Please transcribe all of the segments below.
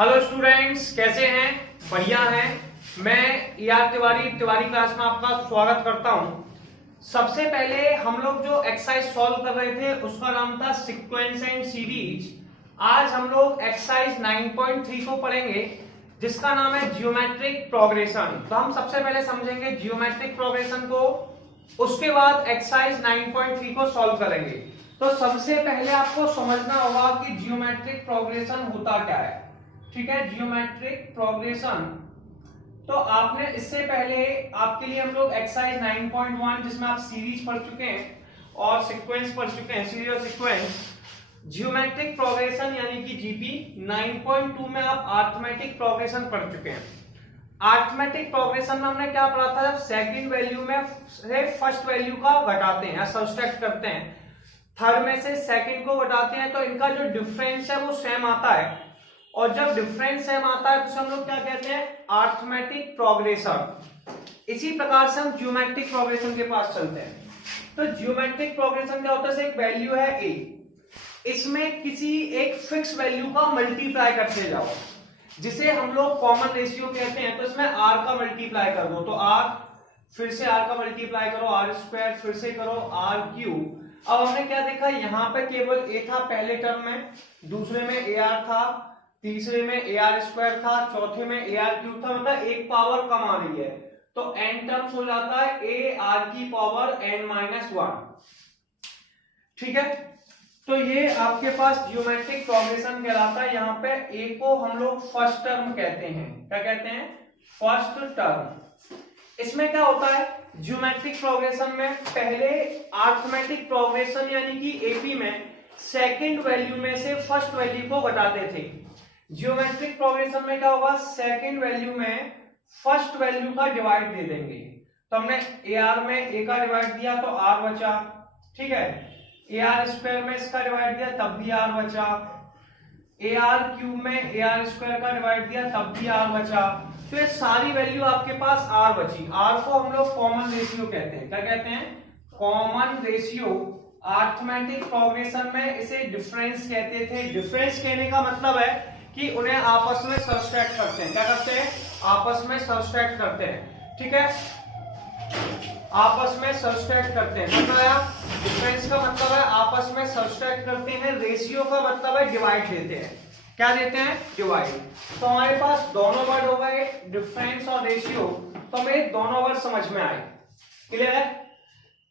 Hello students, कैसे हैं? बढ़िया हैं। मैं तिवारी क्लास में आपका स्वागत करता हूं। सबसे पहले हम लोग जो एक्सरसाइज सॉल्व कर रहे थे उसका नाम था सीक्वेंस एंड सीरीज। आज हम लोग एक्सरसाइज 9.3 को पढ़ेंगे जिसका नाम है जियोमेट्रिक प्रोग्रेशन। तो हम सबसे पहले समझेंगे जियोमेट्रिक प्रोग्रेशन को, उसके बाद एक्सरसाइज 9.3 को सॉल्व करेंगे। तो सबसे पहले आपको समझना होगा कि जियोमेट्रिक प्रोग्रेशन होता क्या है। ठीक है, जियोमेट्रिक प्रोग्रेशन। तो आपने इससे पहले आपके लिए हम लोग एक्सरसाइज 9.1 जिसमें आप सीरीज पढ़ चुके हैं और सीक्वेंस पढ़ चुके हैं, सीरीज और सीक्वेंस। जियोमेट्रिक प्रोग्रेशन यानी कि जीपी 9.2 में आप अरिथमेटिक प्रोग्रेशन पढ़ चुके हैं। अरिथमेटिक प्रोग्रेशन में हमने क्या पढ़ा था? जब सेकंड वैल्यू में से फर्स्ट वैल्यू का घटाते हैं या सब्सट्रैक्ट करते हैं, थर्ड में से सेकंड को घटाते हैं तो इनका जो डिफरेंस है वो सेम आता है, और जब डिफरेंस सेम आता है तो हम लोग क्या कहते हैं? Arithmetic progression. इसी प्रकार से हम जियोमेट्रिक प्रोग्रेशन के पास चलते हैं। तो जियोमेट्रिक प्रोग्रेशन क्या होता है? एक वैल्यू है a, इसमें किसी एक फिक्स वैल्यू का मल्टीप्लाई करते जाओ, जिसे हम लोग कॉमन रेशियो कहते हैं। तो इसमें r का मल्टीप्लाई कर दो, तो r फिर से r का मल्टीप्लाई करो, r स्क्वायर फिर से करो, r क्यूब। अब हमने क्या देखा? यहाँ पे केवल a था पहले टर्म में, दूसरे में ar था, तीसरे में ar स्क्वायर था, चौथे में ar क्यूब था, मतलब एक पावर कम आ रही है। तो n टर्म्स हो जाता है a r की पावर n-1। ठीक है, तो ये आपके पास जियोमेट्रिक प्रोग्रेशन कहलाता है। यहाँ पे a को हम लोग फर्स्ट टर्म कहते हैं। क्या कहते हैं? First term. इसमें क्या होता है? जियोमेट्रिक प्रोग्रेशन में पहले अरिथमेटिक प्रोग्रेशन यानी कि एपी में सेकंड वैल्यू में से फर्स्ट वैल्यू को घटाते थे। जियोमेट्रिक प्रोग्रेशन में क्या होगा? सेकंड वैल्यू में फर्स्ट वैल्यू का डिवाइड दे देंगे। तो हमने ar में a का डिवाइड दिया तो r बचा। ठीक है, ar स्क्वायर में इसका डिवाइड दिया तब भी r बचा, ar क्यूब में ar स्क्वायर का डिवाइड दिया तब भी r बचा। तो ये सारी वैल्यू आपके पास r बची। r को हम लोग कॉमन रेशियो कहते हैं। क्या कहते हैं? Common ratio. अरिथमेटिक प्रोग्रेशन में इसे डिफरेंस कहते थे। डिफरेंस कहने का मतलब है कि उन्हें आपस में सब्सट्रैक्ट करते हैं। क्या करते हैं? आपस में सब्सट्रैक्ट करते हैं। ठीक है, आपस में सब्सट्रैक्ट करते हैं। मतलब डिफरेंस का मतलब है आपस में सब्सट्रैक्ट करते हैं, रेशियो का मतलब है डिवाइड देते हैं। क्या देते हैं? डिवाइड। तो हमारे पास दोनों वर्ड हो गए, डिफरेंस और रेशियो। तो हमें दोनों वर्ड समझ में आए। क्लियर है?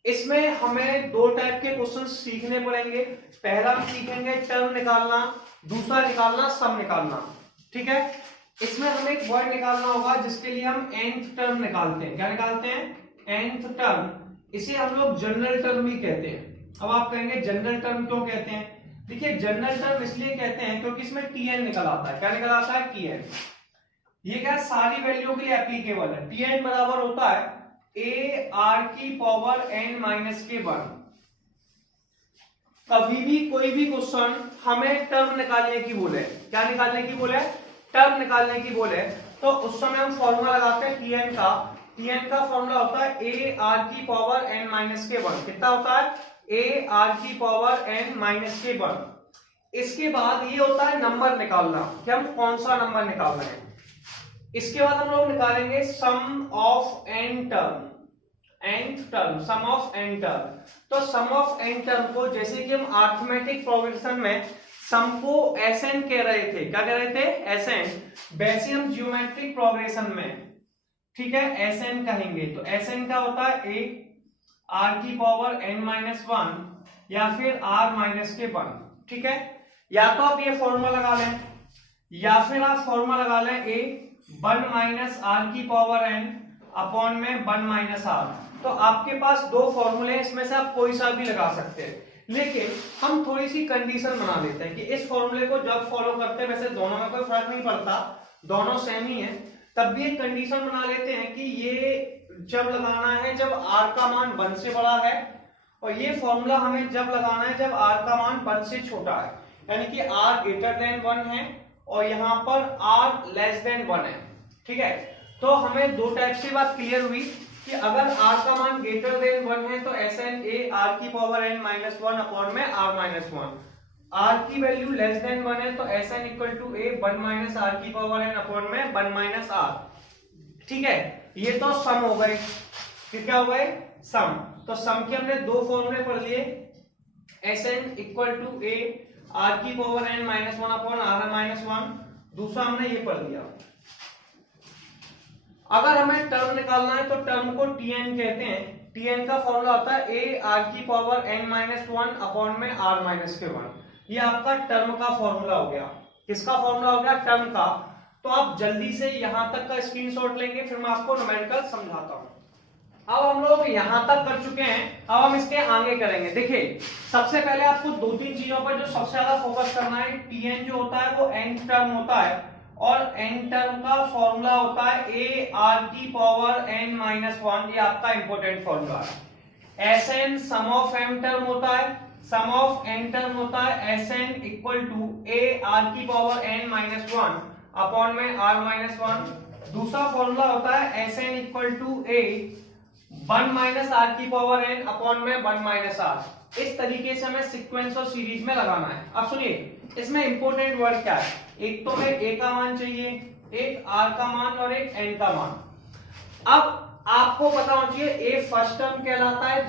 इसमें हमें दो टाइप के क्वेश्चन सीखने पड़ेंगे। पहला हम सीखेंगे टर्म निकालना, दूसरा निकालना सम निकालना। ठीक है, इसमें हमें एक वर्ड निकालना होगा जिसके लिए हम nth टर्म निकालते हैं। क्या निकालते हैं? nth term. इसे हम लोग जनरल टर्म ही कहते हैं। अब आप कहेंगे जनरल टर्म क्यों कहते हैं? देखिए, जनरल टर्म इसलिए कहते हैं क्योंकि इसमें tn निकल आता है। क्या निकल आता है? tn। ये क्या सारी वैल्यू के लिए एप्लीकेबल है। tn बराबर होता है a r की पावर n-1। कभी भी कोई भी क्वेश्चन हमें टर्म निकालने की बोले, क्या निकालने की बोले? टर्म निकालने की बोले, तो उस समय हम फॉर्मूला लगाते हैं tn का। tn का फॉर्मूला होता है a r की पावर n-1। कितना होता है? a r की पावर n-1। इसके बाद ये होता है नंबर निकालना कि हम कौन सा नंबर निकाल रहे हैं। इसके बाद हम लोग निकालेंगे sum of n term, nth term, sum of n term. तो सम ऑफ n टर्म को, जैसे कि हम अरिथमेटिक प्रोग्रेशन में सम को Sn कह रहे थे, क्या कह रहे थे? Sn। वैसे हम जियोमेट्रिक प्रोग्रेशन में, ठीक है, Sn कहेंगे। तो Sn क्या होता है? a r की पावर n-1 या फिर r-1। ठीक है, या तो आप ये फॉर्मूला लगा लें या फिर आप फॉर्मूला लगा लें a 1 - r की पावर n अपॉन में 1 - r। तो आपके पास दो फॉर्मूले हैं, इसमें से आप कोई सा भी लगा सकते हैं। लेकिन हम थोड़ी सी कंडीशन बना लेते हैं कि इस फॉर्मूले को जब फॉलो करते हैं, वैसे दोनों में कोई फर्क नहीं पड़ता, दोनों सेम ही है, तब भी एक कंडीशन बना लेते हैं कि ये जब लगाना है जब r का मान 1 से बड़ा है, और ये फॉर्मूला हमें जब लगाना है जब r का मान 1 से छोटा है। यानी कि r ग्रेटर देन 1 है और यहाँ पर r लेस देन 1 है। ठीक है, तो हमें दो टाइप से बात क्लियर हुई कि अगर r का मान ग्रेटर देन 1 है तो Sn a r की पावर n-1 अपॉन में r-1। आर की वैल्यू लेस देन 1 है तो S n equal to a 1 minus r की पावर एन अपॉन में 1 माइनस आर। ठीक है, ये तो सम हो गए। फिर क्या हो गए? सम। तो सम के हमने दो फॉर्मूले पढ़ लिए, s n equal to a r की power n minus 1 upon r minus 1। दूसरा हमने ये पढ़ लिया। अगर हमें टर्म निकालना है तो टर्म को टीएन कहते हैं। टीएन का फॉर्मूला होता है ए आर की पावर एन माइनस 1 अपॉन में आर माइनस के 1। ये आपका टर्म का फॉर्मूला हो गया। किसका फॉर्मूला हो गया? टर्म का। तो आप जल्दी से यहां तक का स्क्रीनशॉट लेंगे, फिर मैं आपको न्यूमेरिकल समझाता हूं। अब हम लोग यहां तक कर चुके हैं, अब हम इसके आगे करेंगे। देखिए, सबसे पहले आपको दो तीन चीजों पर जो सबसे ज्यादा फोकस करना है। टीएन जो होता है वो एन टर्म होता है, और एन टर्म का फॉर्मूला होता है ए आर की पावर एन माइनस 1। ये आपका इंपॉर्टेंट फॉर्मूला है। S n sum of m term होता है, सम ऑफ एन टर्म होता है S n equal to a r की पावर एन माइनस 1 अपॉन में आर माइनस 1। दूसरा फॉर्मूला होता है S n equal to a 1 minus r की पावर एन अपॉन में 1 माइनस आर। इस तरीके से हमें सीक्वेंस और सीरीज में लगाना है। अब सुनिए, इसमें इंपॉर्टेंट वर्ड क्या है? एक तो हमें ए का मान चाहिए, एक आर का मान और एक एन का मान। अब आपको पता होना चाहिए ए फर्स्ट टर्म कहलाता है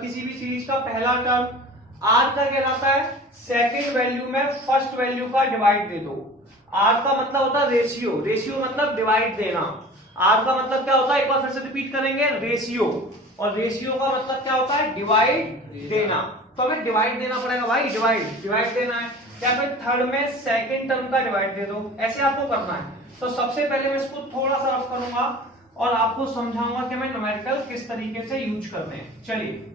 किसी भी सीरीज का पहला टर्म, आर का कहलाता है सेकंड वैल्यू में फर्स्ट वैल्यू का डिवाइड दे दो। आर का मतलब होता है रेशियो, रेशियो मतलब डिवाइड देना। आर का मतलब क्या होता है? एक बार फिर से रिपीट करेंगे, रेशियो। और रेशियो का मतलब क्या होता है? डिवाइड देना। तो हमें डिवाइड देना पड़ेगा भाई, डिवाइड देना है। क्या फिर थर्ड में सेकंड टर्म का डिवाइड दे दो, ऐसे आपको करना है। तो सबसे पहले मैं इसको थोड़ा सा रफ करूंगा और आपको समझाऊंगा कि मैं न्यूमेरिकल किस तरीके से यूज करते हैं। चलिए,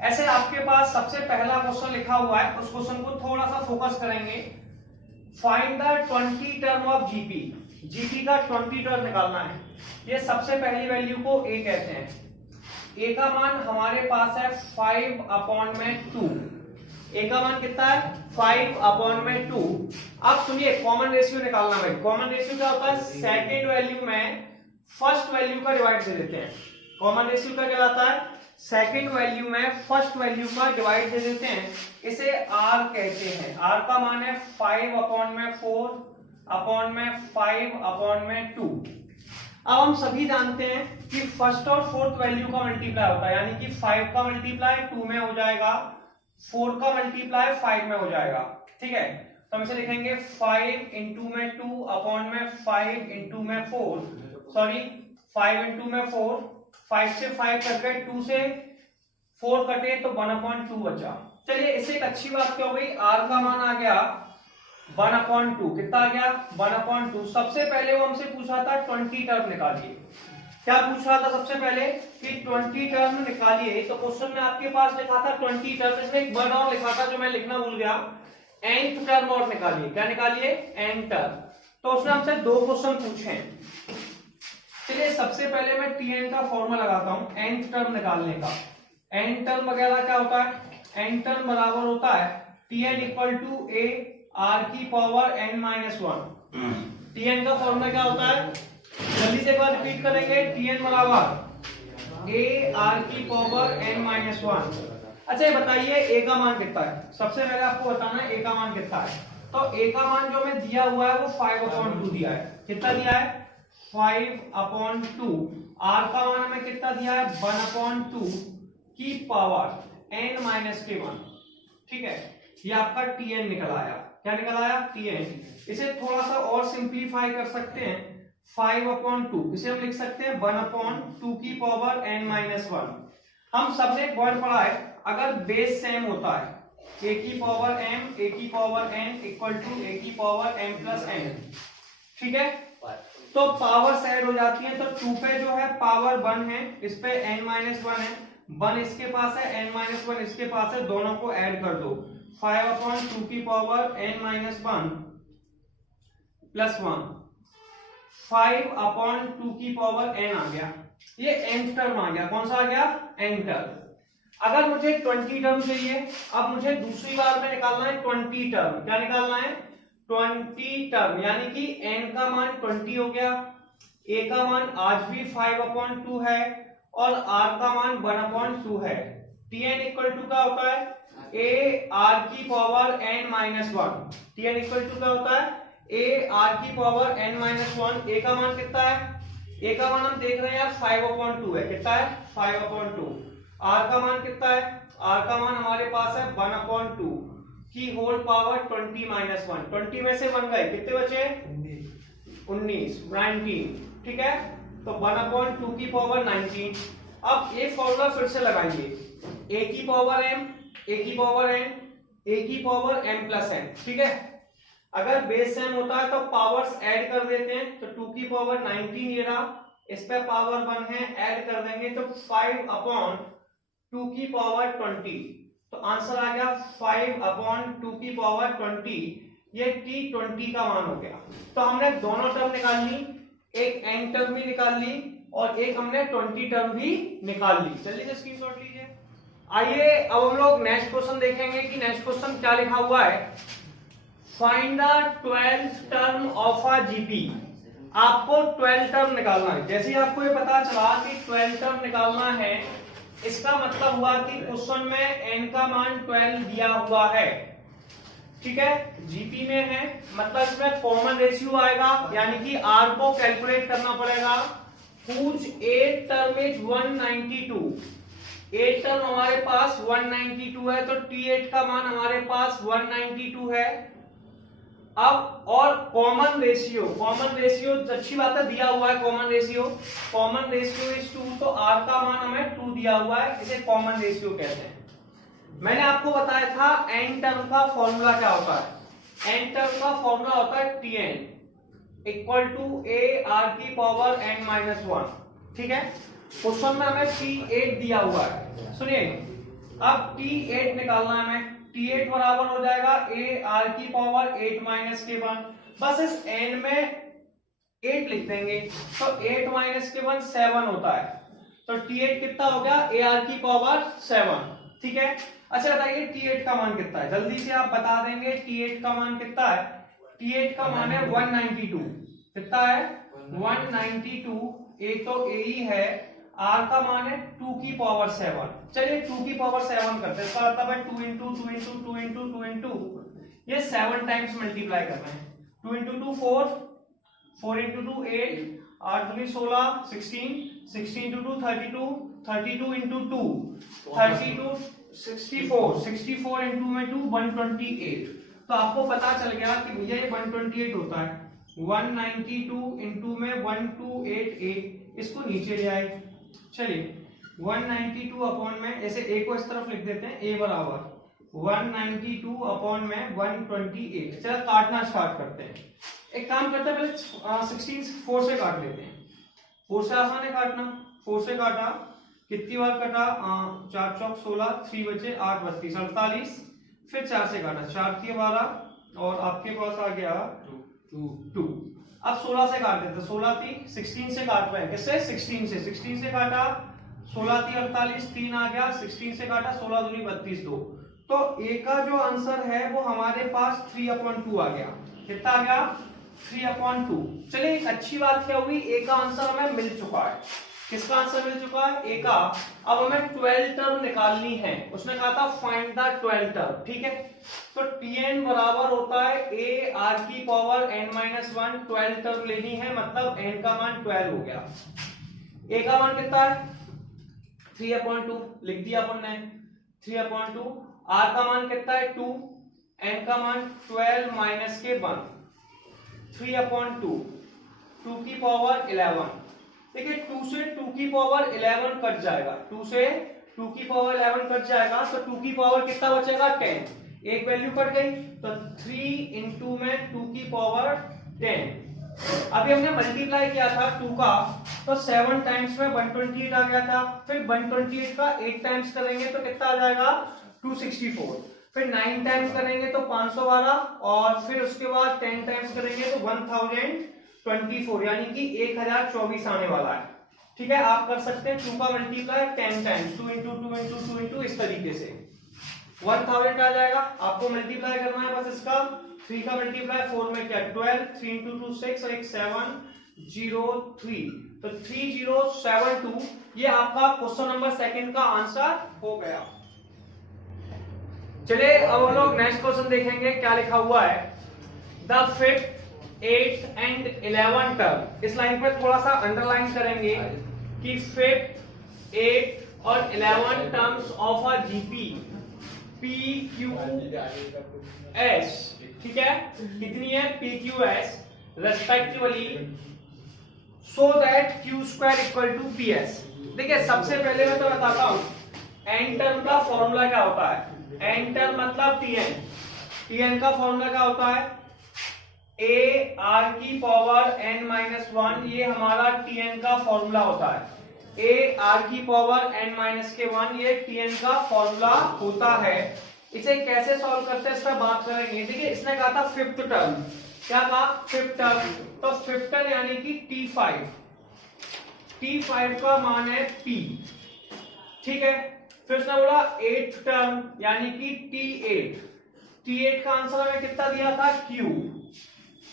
ऐसे आपके पास सबसे पहला क्वेश्चन लिखा हुआ है, उस क्वेश्चन को थोड़ा सा फोकस करेंगे। Find the 20 term of GP. GP का 20 टर्म निकालना है। ये सबसे पहली वैल्यू को ए कहते हैं। ए का मान हमारे पास है 5 अपॉन में 2। ए का मान कितना है? 5 अपॉन में 2। अब सुनिए, कॉमन रेशियो निकालना भाई। कॉमन रेशियो क्या होता है? सेकेंड वैल्यू में फर्स्ट वैल्यू का डिवाइड दे देते हैं। कॉमन रेशियो क्या कहलाता है? सेकेंड वैल्यू में फर्स्ट वैल्यू का डिवाइड दे देते हैं। इसे आर कहते हैं। आर का मान है 5 अपॉन में 4 अपॉन में 5 अपॉन में 2। अब हम सभी जानते हैं कि फर्स्ट और फोर्थ वैल्यू का मल्टीप्लाई होता है, यानी कि 5 का मल्टीप्लाई 2 में हो जाएगा, 4 का मल्टीप्लाई 5 में हो जाएगा। ठीक है, तो हम इसे लिखेंगे 5 इंटू में 2 अपॉन में 5 इंटू में 4, सॉरी 5 इंटू में 4। 5 से 5 कट गए, 2 से 4 कटे तो 1/2 बचा। चलिए, इससे एक अच्छी बात क्या हो गई? आर का मान आ गया 1/2। कितना आ गया? 1/2। सबसे पहले वो हमसे पूछा था 20 टर्म निकालिए। क्या पूछ रहा था सबसे पहले? कि 20 टर्म निकालिए। तो क्वेश्चन में आपके पास लिखा था 20 टर्म, इसमें एक वर्ड और लिखा था जो मैं लिखना भूल गया, nth टर्म और निकालिए। क्या निकालिए? n term. तो उसने हमसे दो क्वेश्चन पूछे हैं। चलिए, सबसे पहले मैं tn का फॉर्मूला लगाता हूं nth टर्म निकालने का। n टर्म वगैरह क्या होता है? n टर्म बराबर होता है tn equal to a r की पावर n माइनस 1। tn का फॉर्मूला क्या होता है? जल्दी से एक बार रिपीट करेंगे। tn बराबर a r की पावर n माइनस 1। अच्छा, ये बताइए a का मान कितना है? सबसे पहले आपको बताना है a का मान कितना है। तो a का मान जो हमें दिया हुआ है वो 5/2 दिया है। कितना दिया है? 5/2। r का मान हमें कितना दिया है? 1/2 की पावर n माइनस के 1। ठीक है, ये आपका tn निकल आया। क्या निकल आया? tn। इसे थोड़ा सा और सिंप्लीफाई कर सकते हैं। 5/2 इसे हम लिख सकते हैं 1/2 की पावर n माइनस 1। हम सबने एक वर्ड पढ़ा है, अगर बेस सेम होता है, a की पावर m a की power n equal to a की पावर m प्लस n। ठीक है, तो पावर सेट हो जाती है। तो 2 पे जो है पावर 1 है, इस पे n माइनस 1 है, 1 इसके पास है, n माइनस 1 इसके पास है, दोनों को ऐड कर दो। 5/2 की पावर n माइनस 1 प्लस 1, 5/2 की पावर n आ गया। ये n टर्म आ गया। कौन सा आ गया? n term. अगर मुझे 20 टर्म चाहिए, अब मुझे दूसरी बार में निकालना है 20 टर्म। क्या निकालना है? 20 टर्म, यानी कि n का मान 20 हो गया, a का मान आज भी 5/2 है और r का मान 1/2 है। tn इक्वल टू क्या होता है? ए आर की power n minus one. Tn equal to क्या होता है, ए आर की power n minus one. A का मान कितना है, ए का मान हम देख रहे हैं यार 5/2 है। कितना है, 5/2। आर का मान कितना है, आर का मान हमारे पास है 1/2 की होल पावर 20 माइनस 1। 20 में से 1 गए, कितने बचे, 19। ठीक है, तो 1/2 की पावर 19। अब एक फॉर्मूला फिर से लगाएंगे, ए की पावर एम, ए की पावर एन, ए की पावर एम प्लस एन। ठीक है, अगर बेस सेम होता है तो पावर्स ऐड कर देते हैं, तो 2 की पावर 19 ये रहा, इस पे पावर 1 है, ऐड कर देंगे तो 5/2 की पावर 20। तो आंसर आ गया 5/2 की पावर 20। ये t20 का मान हो गया। तो हमने दोनों टर्म निकाल ली, एक n टर्म भी निकाल ली और एक हमने 20 टर्म भी निकाल ली। चलिए स्क्रीनशॉट लीजिए। आइए अब हम लोग नेक्स्ट क्वेश्चन देखेंगे कि नेक्स्ट क्वेश्चन क्या लिखा हुआ है। Find the 12th term of a GP. आपको 12 टर्म निकालना है। जैसे ही आपको ये पता चला कि 12 टर्म निकालना है, इसका मतलब हुआ कि क्वेश्चन में n का मान 12 दिया हुआ है। ठीक है, जीपी में है, मतलब इसमें कॉमन रेशियो आएगा, यानी कि r को कैलकुलेट करना पड़ेगा। whose 8 term is 192। 8 टर्म हमारे पास 192 है, तो t8 का मान हमारे पास 192 है। अब और कॉमन रेशियो, कॉमन रेशियो अच्छी बात है, दिया हुआ है कॉमन रेशियो इज 2, तो r का मान हमें 2 दिया हुआ है, इसे कॉमन रेशियो कहते हैं। मैंने आपको बताया था n टर्म का फॉर्मूला क्या होता है। n टर्म का फॉर्मूला होता है Tn equal to a r की पावर n माइनस 1। ठीक है, क्वेश्चन में हमें T8 दिया हुआ है। सुनिए, अब T8 निकालना है हमें। T8 बराबर हो जाएगा ए आर की पावर 8 माइनस के 1। बस इस n में 8 लिख देंगे, तो 8 माइनस के 1 7 होता है। तो T8 कितना हो गया, ए आर की पावर 7। ठीक है, अच्छा बताइए T8 का मान कितना है, जल्दी से आप बता देंगे। T8 का मान कितना है, T8 का मान है 192। कितना है, 192। एक तो ए ही है, r का मान है 2 की पावर 7। चलिए 2 की पावर 7 करते हैं, इसका मतलब है 2 इंटू 2 इंटू 2 इंटू 2 इंटू, ये 7 टाइम्स मल्टीप्लाई कर रहे हैं। 2 इंटू 2 4, 4 इंटू 2 8, 8 दूनी 16, 16, 16 इंटू 2 32, 32 इंटू 2 32, 64, 64 इंटू में 2 128। तो आपको पता चल गया कि भैया ये 128 होता है। 192 इंटू में 1288, इसको नीचे ले आए। चलिए 192 अपॉन में, ऐसे a को इस तरफ लिख देते हैं, a बराबर 192 अपॉन में 128। चलो काटना स्टार्ट करते हैं। एक काम करते हैं, पहले 16 4 से काट लेते हैं। 4 से आसान है काटना, 4 से काटा, कितनी बार कटा, 4 चौक 16, 3 बचे 8 32 48। फिर 4 से काटा, 4 3 12 और आपके पास आ गया 2। अब 16 से काट देते, 16 3 16 से काट रहे हैं, किससे, 16 से काटा, 16 3 48, 3 आ गया, 16 से काटा, 16 दूनी 32 2। तो ए का जो आंसर है वो हमारे पास 3/2 आ गया। कितना आ गया, 3/2। चलिए एक अच्छी बात क्या हुई, ए का आंसर हमें मिल चुका है। किसका आंसर मिल चुका है, ए का। अब हमें 12 टर्म निकालनी है। उसने कहा था फाइंड द 12 टर्म। ठीक है, तो Tn बराबर होता है ए आर की पावर n माइनस 1। 12 टर्म लेनी है, मतलब n का मान 12 हो गया। ए का मान कितना है, 3/2 लिख दिया अपन ने, 3/2। आर का मान कितना है 2, n का मान 12 माइनस के 1, 3/2, 2 की पावर 11। देखिए 2 से 2 की पावर 11 कट जाएगा, 2 से 2 की पावर 11 कट जाएगा, तो 2 की पावर कितना बचेगा, 10। एक वैल्यू कट गई, तो 3 इंटू में 2 की पावर 10। अभी हमने मल्टीप्लाई किया था 2 का, तो 7 टाइम्स में 128 आ गया था। फिर 128 का 8 टाइम्स करेंगे तो कितना आ जाएगा, 264। फिर 9 टाइम्स करेंगे तो 512, और फिर उसके बाद 10 टाइम्स करेंगे तो 1024, यानी कि 1024 आने वाला है। ठीक है, आप कर सकते हैं 2 का multiply 10 times, 2 into 2 into 2 into, इस तरीके से 1000 आ जाएगा। आपको मल्टीप्लाई करना है बस इसका, 3 का मल्टीप्लाई 4 में क्या 12, 3 इंटू 2 6 और एक 703, तो 3072। ये आपका क्वेश्चन नंबर 2 का आंसर हो गया। चलिए अब हम लोग नेक्स्ट क्वेश्चन देखेंगे क्या लिखा हुआ है। The 5th, 8th and 11th term, इस लाइन पे थोड़ा सा अंडरलाइन करेंगे कि 5th, 8th और 11th terms of a GP p q s, ठीक है, कितनी है p q s respectively, so that q square equal to p s. देखिए सबसे पहले मैं तो बताता हूं एन टर्म का फॉर्मूला क्या होता है। एन टर्म मतलब टीएन, टीएन का फॉर्मूला क्या होता है, ए आर की पावर एन माइनस वन, ये हमारा टीएन का फॉर्मूला होता है। ए आर की पावर एन माइनस के वन, ये टीएन का फॉर्मूला होता है। इसे कैसे सॉल्व करते हैं इस पर बात करेंगे। देखिए इसने कहा था 5th टर्म, क्या कहा 5th टर्म, तो 5th टर्म यानी कि T5, T5 का मान है P, ठीक है। फिर उसने बोला 8th टर्म यानी कि T8, T8 का आंसर हमें कितना दिया था Q,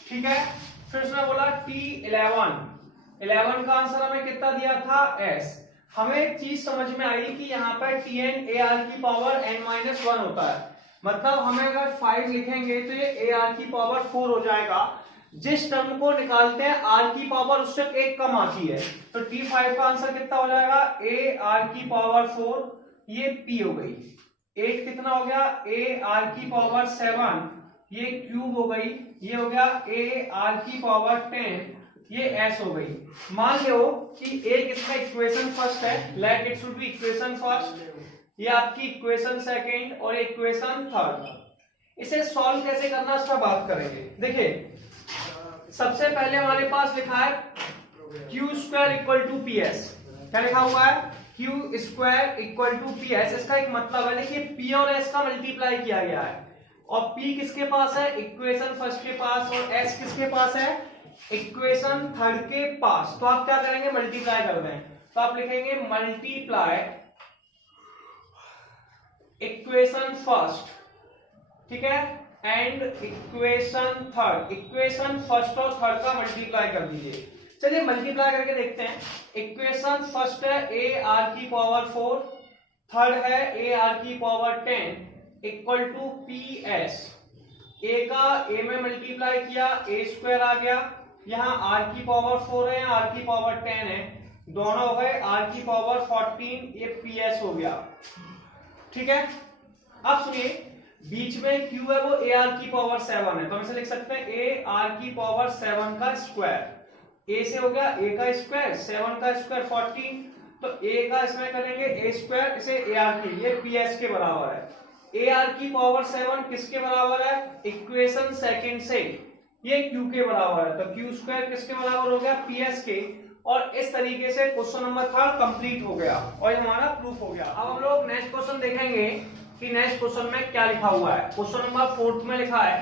ठीक है। फिर उसने बोला T11, 11 का आंसर हमें कितना दिया था S। हमें एक चीज समझ में आई कि यहाँ पर Tn ए आर की पावर n माइनस वन होता है, मतलब हमें अगर 5 लिखेंगे तो ये ए आर की पावर 4 हो जाएगा। जिस टर्म को निकालते हैं आर की पावर उससे एक कम आती है, तो T5 का आंसर कितना हो जाएगा, ए आर की पावर 4, ये P हो गई। 8 कितना हो गया, ए आर की पावर 7, ये क्यूब हो गई, ये हो गया ए आर की पावर 10, ये S हो गई। मान लो कि एक इसका इक्वेशन फर्स्ट है, let it should be equation first, ये आपकी इक्वेशन सेकंड और इक्वेशन थर्ड। इसे सॉल्व कैसे करना इस पर बात करेंगे। देखिए सबसे पहले हमारे पास लिखा है q square equal to p s, क्या लिखा हुआ है, q square equal to p s. इसका एक मतलब है, देखिए पी और एस का मल्टीप्लाई किया गया है, और पी किसके पास है, इक्वेशन फर्स्ट के पास, और एस किसके पास है, इक्वेशन थर्ड के पास। तो आप क्या करेंगे, मल्टीप्लाई कर दें, तो आप लिखेंगे मल्टीप्लाई इक्वेशन फर्स्ट, ठीक है, and equation third. Equation first और थर्ड का मल्टीप्लाई कर दीजिए। चलिए मल्टीप्लाई करके देखते हैं। इक्वेशन फर्स्ट है ए आर की पावर 4, थर्ड है ए आर की power 10 equal to p s. A का ए में मल्टीप्लाई किया, ए स्क्वायर आ गया, यहाँ आर की पावर 4 है, आर की पावर 10 है, दोनों हो गए आर की पावर 14, ये पी एस हो गया, ठीक है। अब सुनिए बीच में क्यू है वो ए आर की पावर 7 है, तो हम इसे लिख सकते हैं ए आर की पावर 7 का स्क्वायर। ए से हो गया ए का स्क्वायर, 7 का स्क्वायर 14, तो ए का इसमें करेंगे ए स्क्वायर, इसे ए आर की, ये पी एस के बराबर है। ए आर की पावर 7 किसके बराबर है, इक्वेशन सेकंड से, ये क्यू के बराबर है, तो क्यू स्क्वायर किसके बराबर हो गया, पी एस के। और इस तरीके से क्वेश्चन नंबर 3 कंप्लीट हो गया और ये हमारा प्रूफ हो गया। अब हम लोग नेक्स्ट क्वेश्चन देखेंगे कि नेक्स्ट क्वेश्चन में क्या लिखा हुआ है। क्वेश्चन नंबर 4 में लिखा है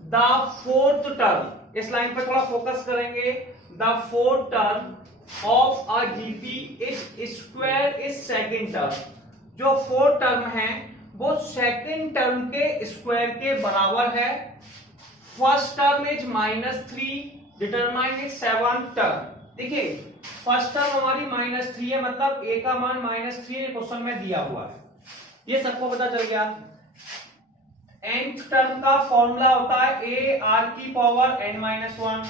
द 4th टर्म, इस लाइन पे थोड़ा फोकस करेंगे, the 4th term of a GP is square is second term. जो 4th टर्म है वो सेकंड टर्म के स्क्वायर के बराबर है। First term is -3, determine is 7th term. देखिए फर्स्ट टर्म हमारी -3 है, मतलब ए का मान -3 क्वेश्चन में दिया हुआ है, ये सबको पता चल गया। nth टर्म का फॉर्मूला होता है ए आर की पावर n-1।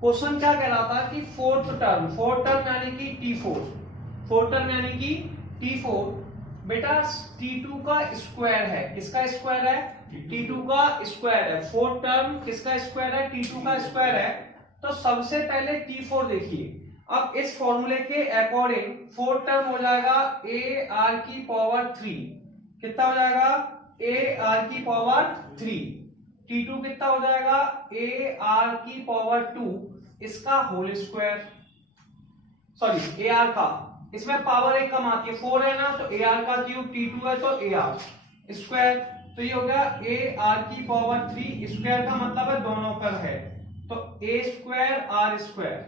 क्वेश्चन क्या कह रहा था कि 4th टर्म, 4th टर्म यानी कि T4, 4th टर्म यानी कि T4, बेटा T2 का स्क्वायर है, किसका स्क्वायर है, T2 का स्क्वायर है। 4th टर्म किसका स्क्वायर है, T2 का स्क्वायर है। तो सबसे पहले T4 देखिए, अब इस फॉर्मूले के अकॉर्डिंग 4th टर्म हो जाएगा ए आर की पावर 3, कितना हो जाएगा, ए आर की पावर 3। T2 कितना हो जाएगा, ए आर की पावर 2, इसका whole square, sorry a r का, इसमें पावर एक कम आती है, 4 है ना, तो ए आर का क्यूब, T2 है तो ए आर स्क्वायर, तो ये हो गया ए आर की पावर 3 स्क्वायर, का मतलब है दोनों पर है, तो ए स्क्वायर आर स्क्वायर,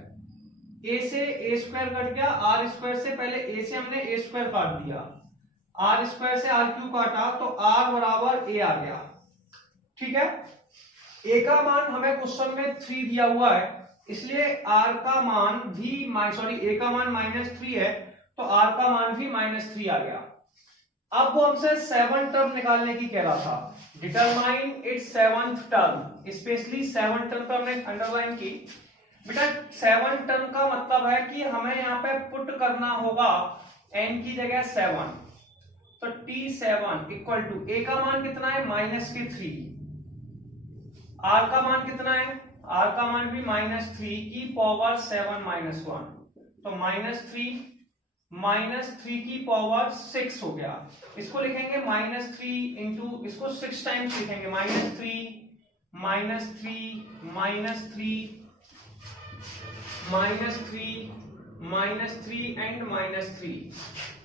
ए से ए स्क्वायर कट गया, आर स्क्वायर से पहले ए से हमने ए स्क्वायर काट दिया, आर स्क्वायर से आर क्यू काटा, तो आर बराबर ए आ गया, ठीक है। ए का मान हमें क्वेश्चन में 3 दिया हुआ है, इसलिए आर का मान भी, सॉरी ए का मान -3 है, तो आर का मान भी -3 आ गया। अब वो हमसे 7 टर्म निकालने की कह रहा था, determine its 7th term, specially 7 term पर हमने अंडरलाइन की। बेटा 7 टर्म का मतलब है कि हमें यहाँ पे पुट करना होगा n की जगह 7, तो t7 इक्वल टू a का मान कितना है -3, r का मान कितना है, r का मान भी -3 की पावर 7 -1, तो -3 की पावर 6 हो गया। इसको लिखेंगे -3 इंटू, इसको 6 टाइम्स लिखेंगे, -3 एंड -3,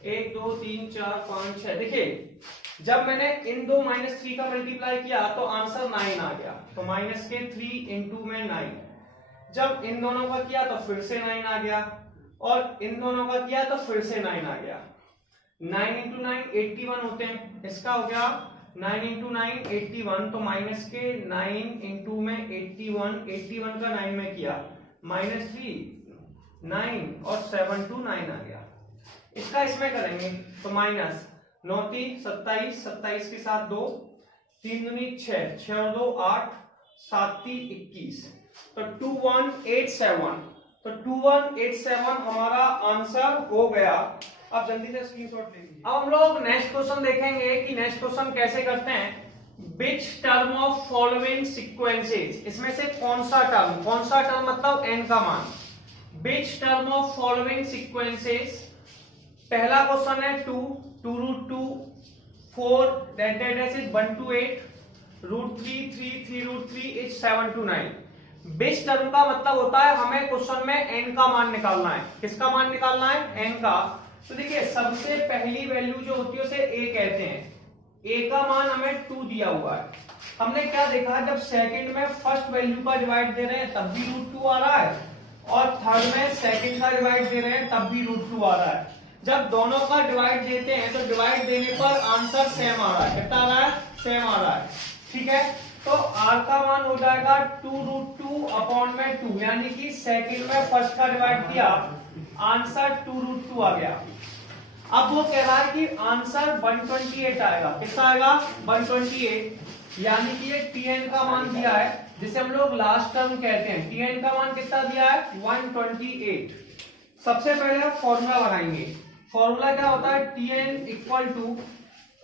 1 2 3 4 5 6। देखिए जब मैंने इन दो -3 का मल्टीप्लाई किया तो आंसर 9 आ गया, तो -3 इंटू में 9। जब इन दोनों का किया तो फिर से 9 आ गया, और इन दोनों का किया तो फिर से 9 आ गया। 9 इंटू 9 81 होते हैं, इसका हो गया 9 इंटू 9 81, तो -9 इंटू में 81 का 9 में किया, -3 9 और 7 2 9 आ गया। इसका इसमें करेंगे तो माइनस 9 3 27, 27 के साथ 2, 3 दूनी 6, 6 और 2 8, 7 3 21, तो 2187, तो 2187 हमारा आंसर हो गया। अब जल्दी से स्क्रीनशॉट ले लीजिए। अब हम लोग नेक्स्ट क्वेश्चन देखेंगे कि नेक्स्ट क्वेश्चन कैसे करते हैं। Which term of following sequences, इसमें से कौन सा टर्म मतलब n का मान। Which term of following sequences, पहला क्वेश्चन है 2 root 2 4 that is 1 to 8 root 3 3 root 3 is 7 to 9। Which term का मतलब होता है हमें क्वेश्चन में n का मान निकालना है। किसका मान निकालना है, n का। तो देखिए सबसे पहली वैल्यू जो होती है उसे a कहते हैं, a का मान हमें 2 दिया हुआ है। हमने क्या देखा, जब सेकंड में फर्स्ट वैल्यू का डिवाइड दे रहे हैं तब भी रूट 2 आ रहा है, और थर्ड में सेकंड का डिवाइड दे रहे हैं तब भी रूट 2 आ रहा है। जब दोनों का डिवाइड देते हैं तो डिवाइड देने पर आंसर सेम आ रहा है, कितना आ रहा है, सेम आ रहा है। ठीक है, तो r का मान हो जाएगा 2 रूट 2 अपॉन में 2, यानी कि सेकंड में फर्स्ट का डिवाइड किया, आंसर 2 रूट 2 आ गया। अब वो कह रहा है कि आंसर 128 आएगा, कितना आएगा 128, यानी कि ये tn का मान दिया है जिसे हम लोग लास्ट टर्म कहते हैं। tn का मान कितना दिया है 128। सबसे पहले आप फॉर्मूला लगाएंगे। फॉर्मूला क्या होता है, tn equal to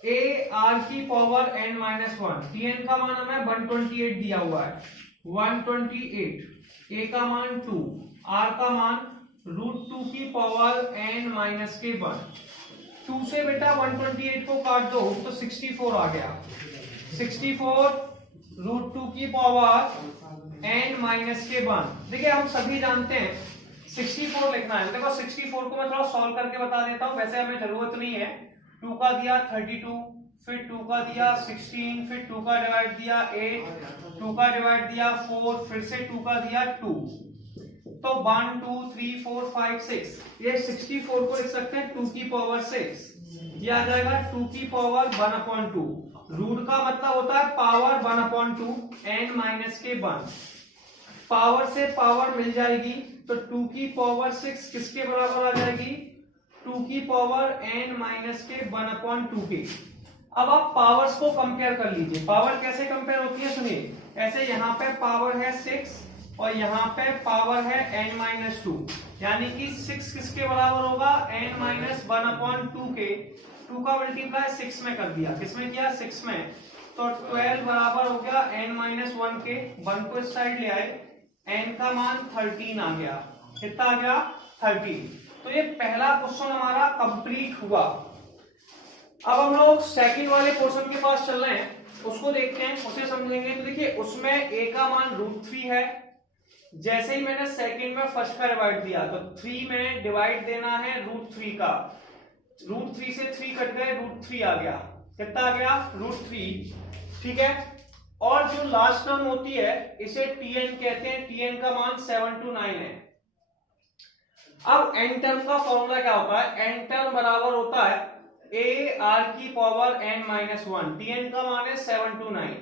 a r की पावर n माइनस 1। tn का मान हमें 128 दिया हुआ है, 128, a का मान 2, r का मान रूट 2 की पावर n माइनस के 1। 2 से बेटा 128 को काट दो तो 64 आ गया, 64 रूट 2 की पावर n माइनस के 1। देखिए हम सभी जानते हैं 64 लिखना है। देखो 64 को मैं थोड़ा सॉल्व करके बता देता हूं, वैसे हमें जरूरत नहीं है। 2 का दिया 32, फिर 2 का दिया 16, फिर 2 का डिवाइड दिया 8, 2 का डिवाइड दिया 4, फिर से 2 का दिया 2, तो 1 2 3 4 5 6, ये 64 को लिख सकते हैं 2 की पावर 6, ये आ जाएगा 2 की पावर 1/2। रूट का मतलब होता है पावर 1/2, n माइनस के 1। पावर से पावर मिल जाएगी तो 2 की पावर 6 किसके बराबर आ जाएगी, 2 की पावर n माइनस के 1/2 के। अब आप पावर्स को कंपेयर कर लीजिए। पावर कैसे कंपेयर होती है, सुनिए। ऐसे यहाँ पे पावर है 6 और यहाँ पे पावर है n माइनस 2, यानी कि 6 किसके बराबर होगा, n माइनस 1/2 के। 2 का मल्टीप्लाई 6 में कर दिया, किसमें किया 6 में, तो 12 बराबर हो गया n माइनस 1 के। 1 को इस साइड ले आए, n का मान 13 आ गया, कितना आ गया 13। तो ये पहला क्वेश्चन हमारा कंप्लीट हुआ। अब हम लोग सेकंड वाले पोर्शन के पास चल रहे हैं, उसको देखते हैं, उसे समझेंगे। तो देखिए उसमें a का मान √3 है। जैसे ही मैंने सेकंड में फर्स्ट का डिवाइड दिया तो 3 में डिवाइड देना है √3 का, √3 से 3 कट गए, √3 आ गया, कितना आ गया √3। ठीक है, और जो लास्ट टर्म होती है इसे tn कहते हैं, tn का मान 7 to 9 है। अब n टर्म का फॉर्मूला क्या होता है, n टर्म बराबर होता है a r की पावर n माइनस 1। tn का मान है 7 to 9,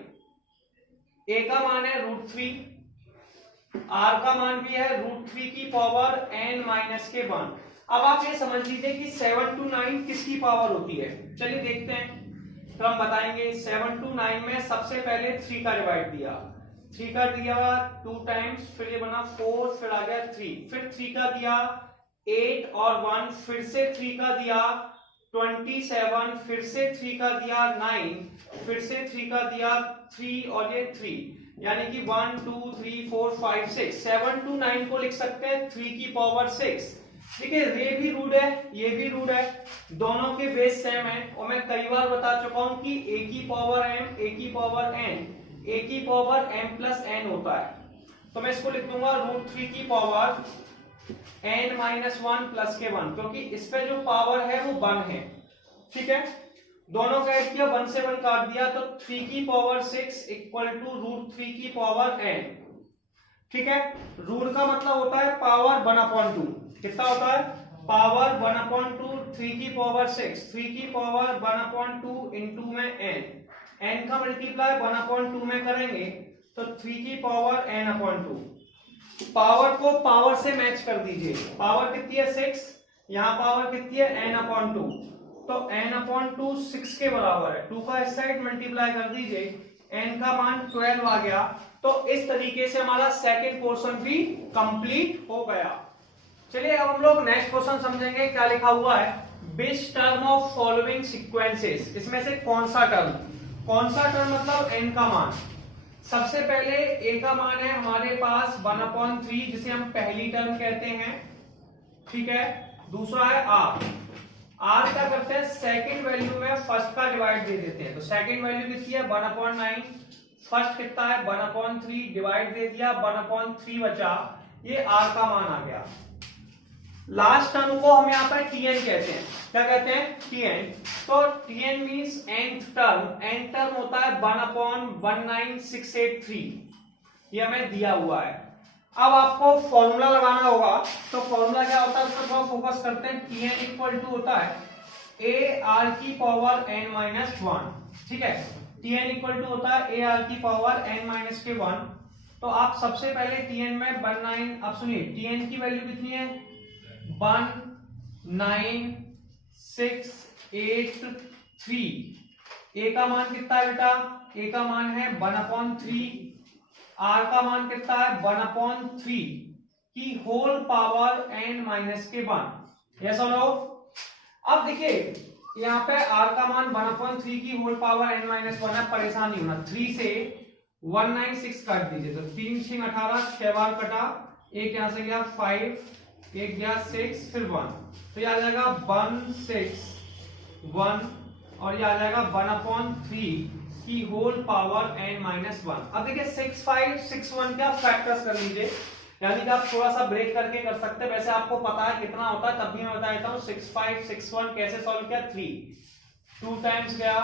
a का मान है √3, r का मान भी है √3 की पावर n माइनस के 1। अब आप ये समझ लीजिए कि 7 to 9 किसकी पावर होती है, चलिए देखते हैं। तो हम बताएंगे 7 to 9 में सबसे पहले 3 का डिवाइड दिया, 3 का दिया 2 टाइम्स, फिर ये बना 4, फिर आ गया 3, फिर 3 का दिया 8 और 1, फिर से 3 का दिया 27, फिर से 3 का दिया 9, फिर से 3 का दिया 3 और ये 3, यानी कि 1 2 3 4 5 6, 7 to 9 को लिख सकते हैं 3 की पावर 6। देखिए ये भी रूट है, ये भी रूट है, दोनों के बेस सेम है, और मैं कई बार बता चुका हूं कि a की पावर m, a की पावर n, a की पावर m प्लस n होता है। तो मैं इसको लिख दूंगा √3 की पावर n माइनस 1 प्लस के 1, क्योंकि इस पे जो पावर है वो 1 है। ठीक है, दोनों का ऐड किया, 1 से 1 काट दिया, तो 3 की पावर 6 इक्वल टू √3 की पावर n। ठीक है, रूट का मतलब होता है पावर 1/2, कितना होता है पावर 1/2, 3 की पावर 6, 3 की पावर 1/2 इंटू में n का मल्टीप्लाई 1/2 में करेंगे तो 3 की पावर n/2। पावर को पावर से मैच कर दीजिए, पावर कितनी है 6, यहाँ पावर कितनी है n/2, तो n/2 6 के बराबर है, 2 का इस साइड मल्टीप्लाई कर दीजिए, n का मान 12 आ गया। तो इस तरीके से हमारा सेकंड पोर्शन भी कंप्लीट हो गया। चलिए अब हम लोग नेक्स्ट क्वेश्चन समझेंगे, क्या लिखा हुआ है, विच टर्म ऑफ फॉलोइंग सीक्वेंसेस, इसमें से कौन सा टर्म मतलब n का मान। सबसे पहले a का मान है हमारे पास 1/3, जिसे हम पहली टर्म कहते हैं। ठीक है, दूसरा है r क्या करते हैं, सेकंड वैल्यू में फर्स्ट का डिवाइड दे देते हैं, तो सेकंड वैल्यू कितनी है 1/9, फर्स्ट कितना है 1/3, डिवाइड दे दिया 1/3 बचा, ये r का मान आ गया। लास्ट टर्म को हम यहाँ पर tn कहते हैं, क्या कहते हैं tn, तो tn means nth term, n term होता है 1/19683, ये हमें दिया हुआ है। अब आपको फॉर्मूला लगाना होगा, तो फॉर्मूला क्या होता है उस पर थोड़ा फोकस करते हैं। tn इक्वल टू होता है a r की पावर n-1, ठीक है, tn इक्वल टू होता है a r की पावर n-1। तो आप सबसे पहले tn में 19, अब सुनिए tn की वैल्यू कितनी है 19683, a का मान कितना है बेटा, a का मान है 1/3, r का मान कितना है 1/3 की होल पावर n-1, यस और नो। अब देखिए यहाँ पे r का मान 1/3 की होल पावर n-1 है, परेशान नहीं होना, 3 से 196 काट दीजिए, तो 3 6 18, 6 बार कटा, एक यहाँ से गया 5, एक गया 6, फिर 1, तो ये आ जाएगा 161, और ये आ जाएगा 1/3 की होल पावर n-1। अब देखिए 6 5 6 1 क्या फैक्टर्स कर लीजिए, यानी कि आप थोड़ा सा ब्रेक करके कर सकते हैं, वैसे आपको पता है कितना होता है, तब भी मैं बता देता हूँ। 6 5 6 1 कैसे सॉल्व किया, 3 2 टाइम्स गया,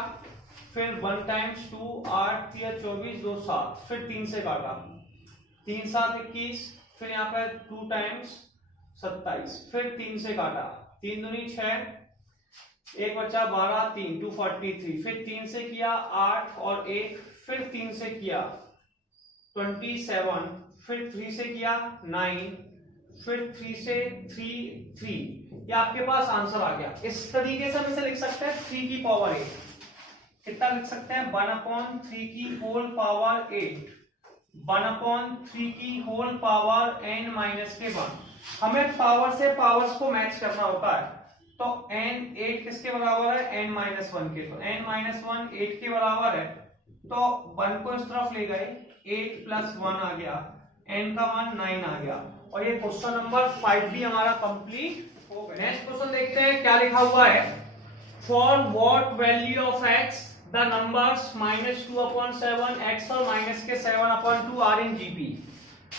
फिर 1 टाइम्स 2 8 3 24 2 7, फिर 3 से काटा, 3 7 21, फिर यहाँ पे 2 टाइम्स 27, फिर 3 से काटा, 3 दूनी 6, एक बचा 12, 3 243, फिर 3 से किया 8 और 1, फिर 3 से किया 27, फिर 3 से किया 9, फिर 3 से 3, ये आपके पास आंसर आ गया। इस तरीके से हम इसे लिख सकते हैं 3 की पावर 8, कितना लिख सकते हैं 1/3 की होल पावर 8, 1/3 की होल पावर n-1। हमें पावर से पावर्स को मैच करना होता है, तो n 8 किसके बराबर है n-1 के, तो n-1 8 के बराबर है, तो 1 को इस तरफ ले गए, 8 + 1 आ गया, n का मान 9 आ गया, और ये क्वेश्चन नंबर 5 भी हमारा कंप्लीट हो गया। नेक्स्ट क्वेश्चन देखते हैं क्या लिखा हुआ है, for what value of x the numbers -2/7 x और -7/2 आर इन जीपी।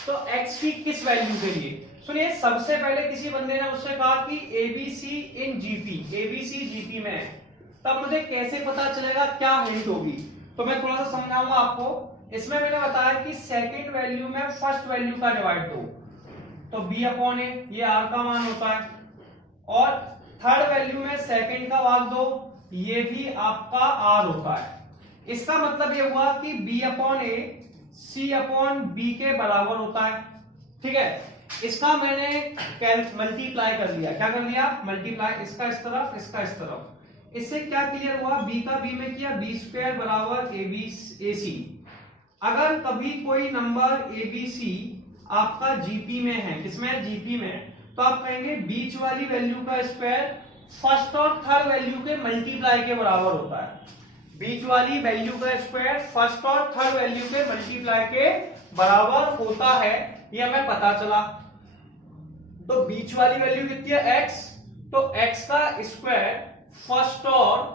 तो x की किस वैल्यू के लिए, सुनिए सबसे पहले किसी बंदे ने मुझसे कहा कि ABC in GP, ABC GP में है, तब मुझे कैसे पता चलेगा, क्या हिंट होगी, तो मैं थोड़ा सा समझाऊंगा आपको। इसमें मैंने बताया कि सेकंड वैल्यू में फर्स्ट वैल्यू का डिवाइड दो, तो b/a, ये r का मान होता है, और थर्ड वैल्यू में सेकंड का भाग दो, ये भी आपका r होता है। इसका मतलब ये हुआ कि b/a c/b के बराबर होता है, ठीक है। इसका मैंने मल्टीप्लाई कर लिया। क्या कर लिया? मल्टीप्लाई, इसका इस तरफ, इसका इस तरफ। इससे क्या क्लियर हुआ? बी का बी में किया, बी स्क्वायर बराबर ए सी। अगर कभी कोई नंबर ए बी सी आपका जीपी में है, किसमें है? जीपी में, तो आप कहेंगे बीच वाली वैल्यू का स्क्वायर फर्स्ट और थर्ड वैल्यू के मल्टीप्लाई के बराबर होता है। बीच वाली वैल्यू का स्क्वायर फर्स्ट और थर्ड वैल्यू के मल्टीप्लाई के बराबर होता है, ये हमें पता चला। तो बीच वाली वैल्यू कितनी है? x, तो x का स्क्वायर फर्स्ट और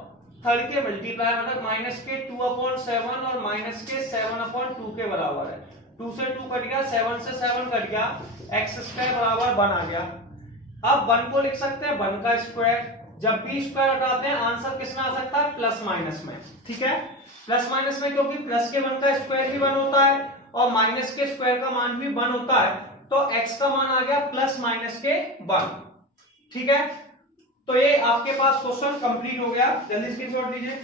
थर्ड के मल्टीप्लाई मतलब माइनस के 2/7 और माइनस के 7/2 के बराबर है। 2 से 2 कट गया, 7 से 7 कट गया, x स्क्वायर बराबर 1 आ गया। अब 1 को लिख सकते हैं 1 का स्क्वायर। जब भी स्क्वायर हटाते हैं आंसर किसमें आ सकता है? प्लस माइनस में। ठीक है, प्लस माइनस में, क्योंकि प्लस के 1 का स्क्वायर भी 1 होता है और माइनस के स्क्वायर का मान भी 1 होता है, तो x का मान आ गया प्लस माइनस के 1। ठीक है, तो ये आपके पास क्वेश्चन कंप्लीट हो गया। जल्दी स्क्रीनशॉट लीजिए।